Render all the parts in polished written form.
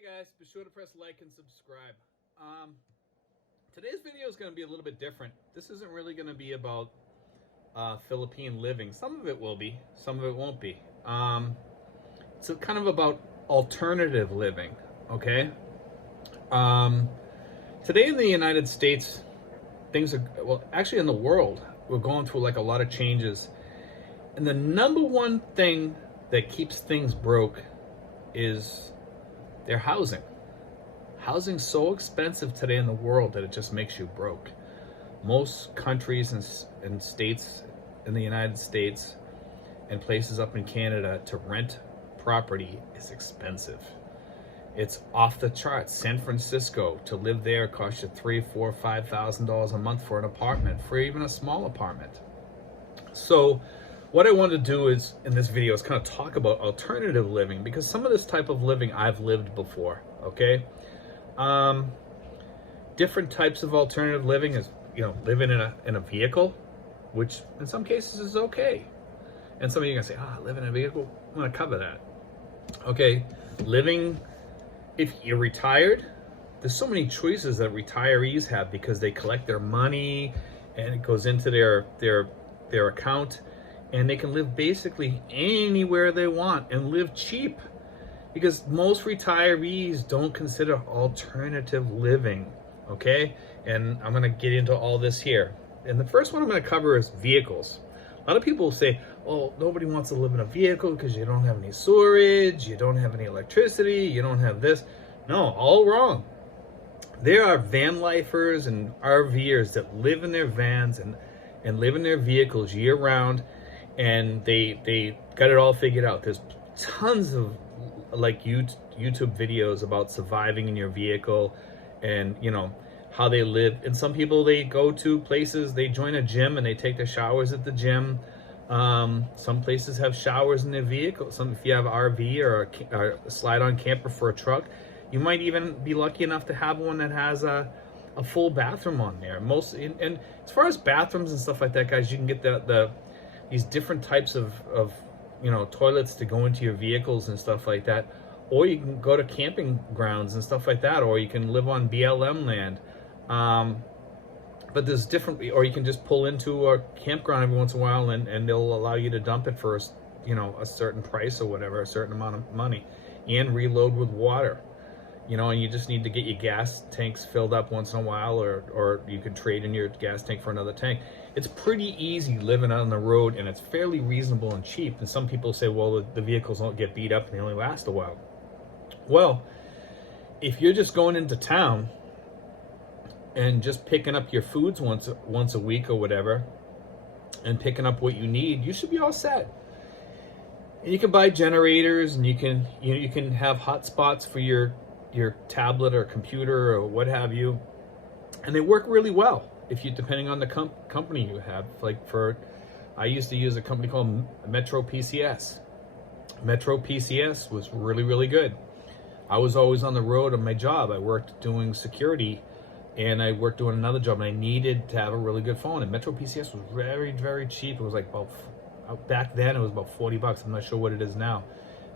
Hey guys, be sure to press like and subscribe. Today's video is going to be a little bit different. This isn't really going to be about Philippine living. Some of it will be, some of it won't be. It's kind of about alternative living, okay? Today in the United States, things are, well, actually in the world, we're going through like a lot of changes. And the number one thing that keeps things broke is their housing. Housing's so expensive today in the world that it just makes you broke. Most countries and states in the United States and places up in Canada, to rent property is expensive. It's off the charts. San Francisco, to live there costs you $3,000, $4,000, $5,000 a month for an apartment, for even a small apartment. So what I want to do is, in this video, is kind of talk about alternative living, because some of this type of living I've lived before, okay? Different types of alternative living is, living in a vehicle, which in some cases is okay. And some of you are going to say, live in a vehicle? I'm going to cover that. Okay, living, if you're retired, there's so many choices that retirees have because they collect their money and it goes into their account, and they can live basically anywhere they want and live cheap, because most retirees don't consider alternative living, okay? And I'm going to get into all this here. And the first one I'm going to cover is vehicles. A lot of people say, oh, nobody wants to live in a vehicle because you don't have any storage, you don't have any electricity, you don't have this. No, all wrong. There are van lifers and RVers that live in their vans and live in their vehicles year round, and they got it all figured out. There's tons of like YouTube videos about surviving in your vehicle and how they live. And some people, they go to places, they join a gym and they take their showers at the gym. Some places have showers in their vehicle. If you have RV or a slide-on camper for a truck, you might even be lucky enough to have one that has a full bathroom on there. And as far as bathrooms and stuff like that, guys, you can get these different types of toilets to go into your vehicles and stuff like that, or you can go to camping grounds and stuff like that, or you can live on BLM land. But there's different, or you can just pull into a campground every once in a while and they'll allow you to dump it for a certain price or whatever, a certain amount of money, and reload with water. And you just need to get your gas tanks filled up once in a while, or you could trade in your gas tank for another tank. It's pretty easy living on the road, and it's fairly reasonable and cheap. And some people say, well, the vehicles don't get beat up and they only last a while. Well, if you're just going into town and just picking up your foods once a week or whatever, and picking up what you need, you should be all set. And you can buy generators, and you can have hotspots for your tablet or computer or what have you, and they work really well depending on the company you have. I used to use a company called Metro PCS. Metro PCS was really, really good. I was always on the road on my job. I worked doing security, and I worked doing another job, and I needed to have a really good phone, and Metro PCS was very, very cheap. It was like back then it was about $40. I'm not sure what it is now.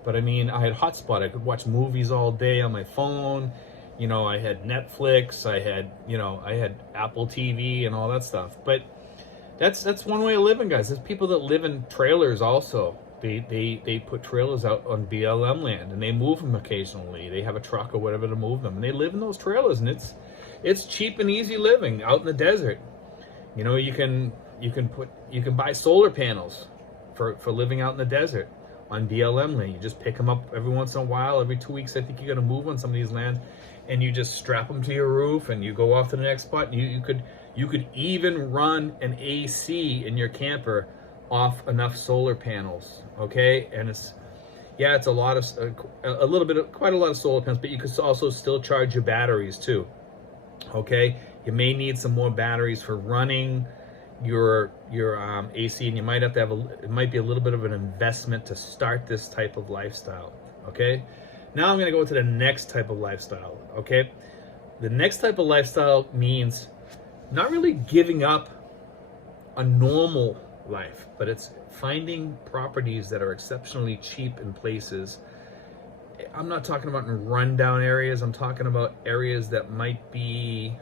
But I mean, I had hotspot. I could watch movies all day on my phone. I had Netflix. I had Apple TV and all that stuff. But that's one way of living, guys. There's people that live in trailers also. They put trailers out on BLM land, and they move them occasionally. They have a truck or whatever to move them, and they live in those trailers, and it's cheap and easy living out in the desert. You can buy solar panels for living out in the desert on BLM land. You just pick them up every once in a while. Every 2 weeks, I think you're going to move on some of these lands, and you just strap them to your roof and you go off to the next spot. And you could even run an AC in your camper off enough solar panels, okay? And it's a lot of quite a lot of solar panels, but you could also still charge your batteries too, okay? You may need some more batteries for running your AC, and you might have to it might be a little bit of an investment to start this type of lifestyle, okay? Now I'm going to go to the next type of lifestyle, okay? The next type of lifestyle means not really giving up a normal life, but it's finding properties that are exceptionally cheap in places I'm not talking about in rundown areas. I'm talking about areas that might be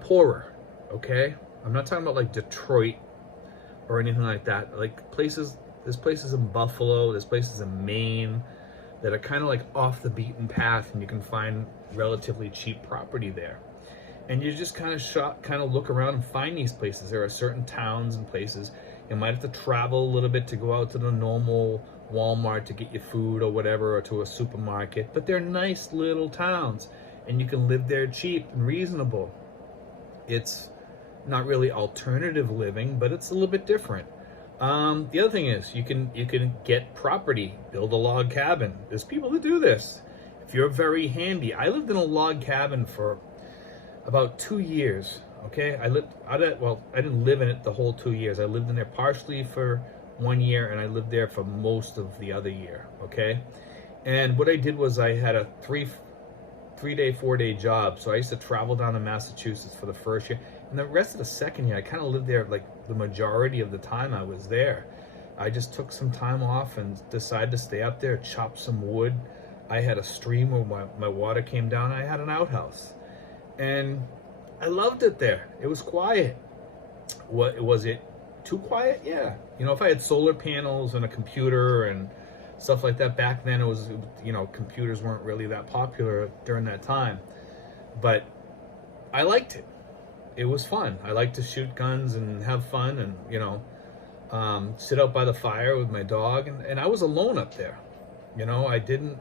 poorer. Okay, I'm not talking about like Detroit or anything like that. Like places, there's places in Buffalo, there's places in Maine that are kind of like off the beaten path, and you can find relatively cheap property there. And you just kind of look around and find these places. There are certain towns and places you might have to travel a little bit to go out to the normal Walmart to get your food or whatever, or to a supermarket, but they're nice little towns, and you can live there cheap and reasonable. It's not really alternative living, but it's a little bit different. The other thing is you can get property, build a log cabin. There's people that do this. If you're very handy, I lived in a log cabin for about 2 years. Okay, I didn't live in it the whole 2 years. I lived in there partially for 1 year, and I lived there for most of the other year. Okay, and what I did was I had a 4-day job. So I used to travel down to Massachusetts for the first year, and the rest of the second year I kind of lived there like the majority of the time I was there. I just took some time off and decided to stay up there, chop some wood. I had a stream where my water came down. I had an outhouse, and I loved it there. It was quiet. What was it? Too quiet? Yeah. You know, if I had solar panels and a computer and stuff like that back then, it was, you know, computers weren't really that popular during that time. But I liked it. It was fun. I liked to shoot guns and have fun, and, you know, sit out by the fire with my dog, and I was alone up there. You know, I didn't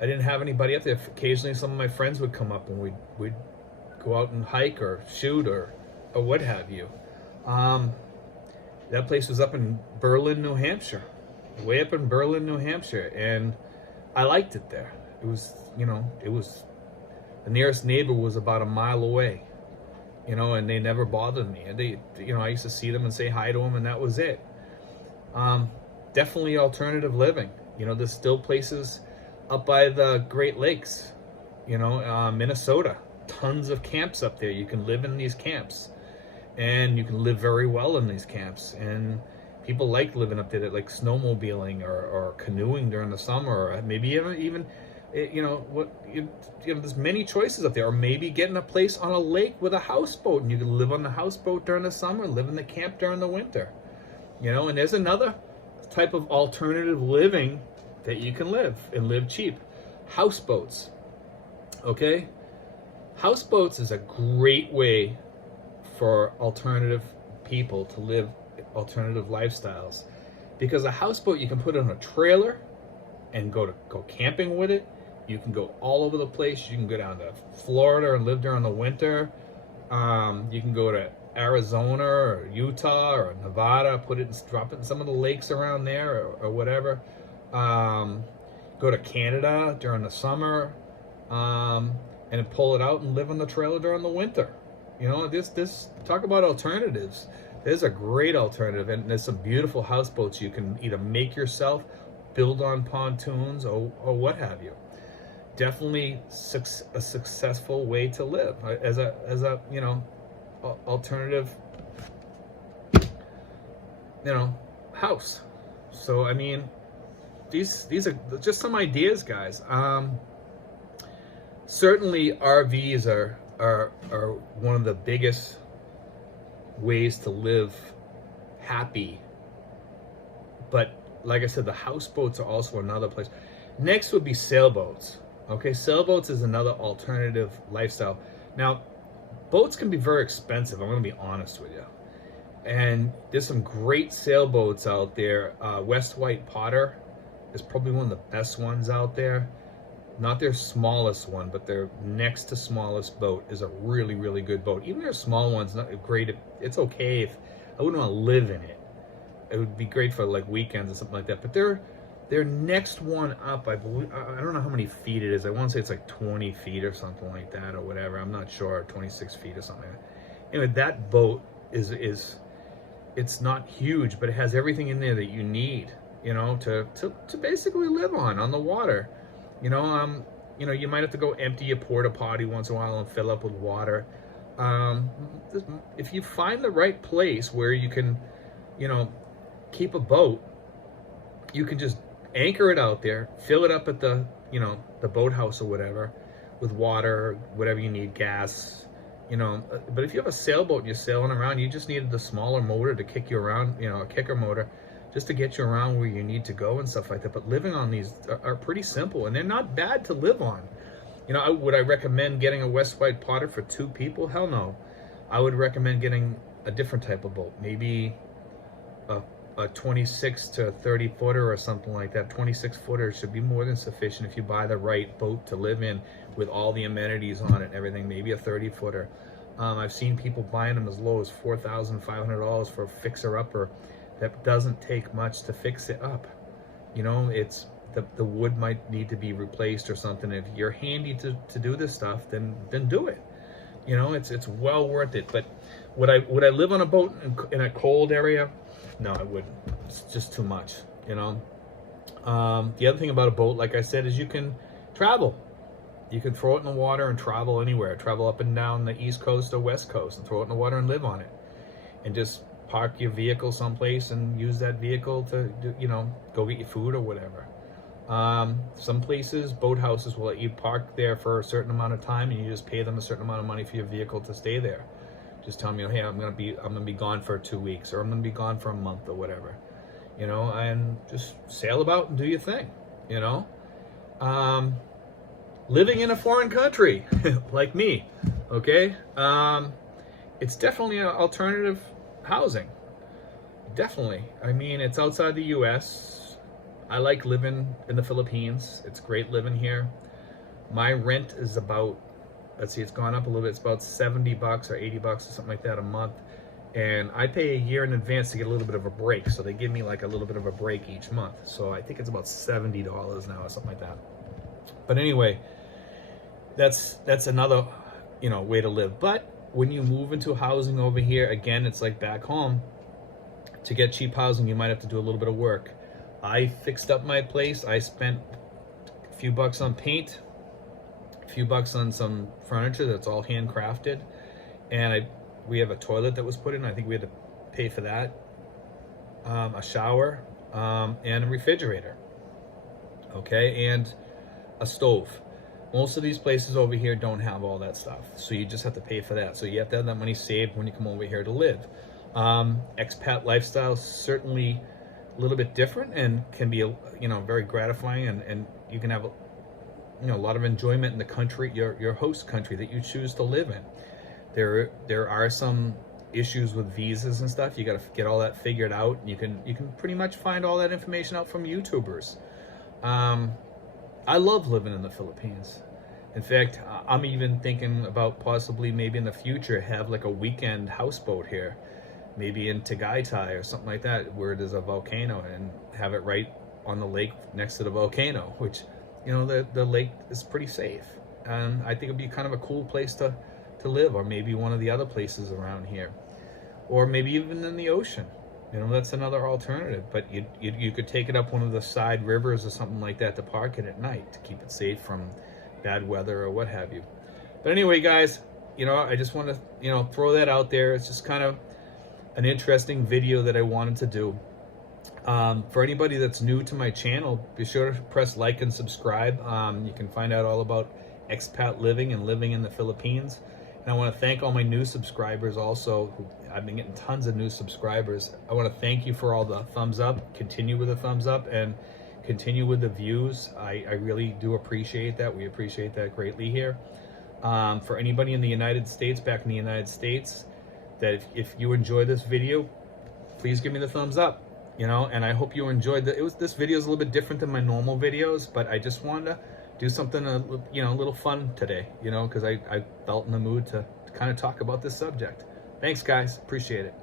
have anybody up there. Occasionally some of my friends would come up, and we'd go out and hike or shoot or what have you. That place was up in Berlin, New Hampshire, way up in Berlin, New Hampshire, and I liked it there. It was, you know, the nearest neighbor was about a mile away, you know, and they never bothered me. And they, you know, I used to see them and say hi to them, and that was it. Definitely alternative living. You know, there's still places up by the Great Lakes, you know, Minnesota. Tons of camps up there. You can live in these camps, and you can live very well in these camps. And people like living up there, that like snowmobiling or canoeing during the summer, or maybe even you know, there's many choices up there. Or maybe getting a place on a lake with a houseboat, and you can live on the houseboat during the summer, live in the camp during the winter. You know, and there's another type of alternative living that you can live and live cheap. Houseboats. Okay? Houseboats is a great way for alternative people to live alternative lifestyles, because a houseboat, you can put it on a trailer and go camping with it. You can go all over the place. You can go down to Florida and live during the winter. You can go to Arizona or Utah or Nevada, drop it in some of the lakes around there, or whatever. Go to Canada during the summer, and pull it out and live on the trailer during the winter. You know, this talk about alternatives. There's a great alternative, and there's some beautiful houseboats you can either make yourself, build on pontoons, or what have you. Definitely a successful way to live as a you know, alternative, you know, house. So I mean, these are just some ideas, guys. Certainly RVs are one of the biggest ways to live happy, but like I said, the houseboats are also another place. Next would be sailboats. Okay, sailboats is another alternative lifestyle. Now, boats can be very expensive, I'm going to be honest with you, and there's some great sailboats out there. West White Potter is probably one of the best ones out there. Not their smallest one, but their next to smallest boat is a really, really good boat. Even their small one's not great. It's okay if I wouldn't want to live in it. It would be great for like weekends or something like that. But their next one up, I believe, I don't know how many feet it is. I want to say it's like 20 feet or something like that, or whatever. I'm not sure, 26 feet or something like that. Anyway, that boat is it's not huge, but it has everything in there that you need, you know, to basically live on the water. You know, you might have to go empty your porta potty once in a while and fill up with water. If you find the right place where you can, you know, keep a boat, you can just anchor it out there, fill it up at the, you know, the boathouse or whatever, with water, whatever you need, gas, you know. But if you have a sailboat and you're sailing around, you just needed the smaller motor to kick you around, you know, a kicker motor, just to get you around where you need to go and stuff like that. But living on these are pretty simple, and they're not bad to live on. You know, would I recommend getting a West White Potter for 2 people? Hell no. I would recommend getting a different type of boat, maybe a 26 to 30 footer or something like that. 26 footer should be more than sufficient if you buy the right boat to live in with all the amenities on it and everything. Maybe a 30 footer. I've seen people buying them as low as $4,500 for a fixer-upper that doesn't take much to fix it up. You know, it's the wood might need to be replaced or something. If you're handy to do this stuff, then do it. You know, it's well worth it. But would I live on a boat in a cold area? No, I wouldn't. It's just too much, you know. The other thing about a boat, like I said, is you can travel. You can throw it in the water and travel anywhere. Travel up and down the East Coast or West Coast and throw it in the water and live on it. And just park your vehicle someplace and use that vehicle to, you know, go get your food or whatever. Some places, boathouses will let you park there for a certain amount of time, and you just pay them a certain amount of money for your vehicle to stay there. Just tell them, you know, hey, I'm gonna be gone for 2 weeks, or I'm gonna be gone for a month or whatever, you know, and just sail about and do your thing, you know. Living in a foreign country, like me, okay, it's definitely an alternative housing. Definitely. I mean, it's outside the U.S. I like living in the Philippines. It's great living here. My rent is about, let's see, it's gone up a little bit. It's about $70 or $80 or something like that a month. And I pay a year in advance to get a little bit of a break. So they give me like a little bit of a break each month. So I think it's about $70 now or something like that. But anyway, that's another, you know, way to live. But when you move into housing over here, again, it's like back home. To get cheap housing, you might have to do a little bit of work. I fixed up my place. I spent a few bucks on paint, a few bucks on some furniture that's all handcrafted, and we have a toilet that was put in. I think we had to pay for that, a shower, and a refrigerator, okay, and a stove. Most of these places over here don't have all that stuff, so you just have to pay for that. So you have to have that money saved when you come over here to live. Expat lifestyle, certainly a little bit different, and can be, you know, very gratifying, and you can have, you know, a lot of enjoyment in the country, your host country that you choose to live in. There are some issues with visas and stuff. You got to get all that figured out. You can pretty much find all that information out from YouTubers. I love living in the Philippines. In fact, I'm even thinking about possibly maybe in the future have like a weekend houseboat here, maybe in Tagaytay or something like that, where there's a volcano, and have it right on the lake next to the volcano, which, you know, the lake is pretty safe. And I think it'd be kind of a cool place to live, or maybe one of the other places around here, or maybe even in the ocean. You know, that's another alternative. But you could take it up one of the side rivers or something like that to park it at night to keep it safe from bad weather or what have you. But anyway, guys, you know, I just want to, you know, throw that out there. It's just kind of an interesting video that I wanted to do. For anybody that's new to my channel, be sure to press like and subscribe. You can find out all about expat living and living in the Philippines. And I want to thank all my new subscribers also. I've been getting tons of new subscribers. I want to thank you for all the thumbs up. Continue with the thumbs up and continue with the views. I really do appreciate that. We appreciate that greatly here. For anybody in the United States, back in the United States, that if you enjoy this video, please give me the thumbs up, you know. And I hope you enjoyed this video is a little bit different than my normal videos, but I just wanted to do something, you know, a little fun today, you know, because I felt in the mood to kind of talk about this subject. Thanks, guys. Appreciate it.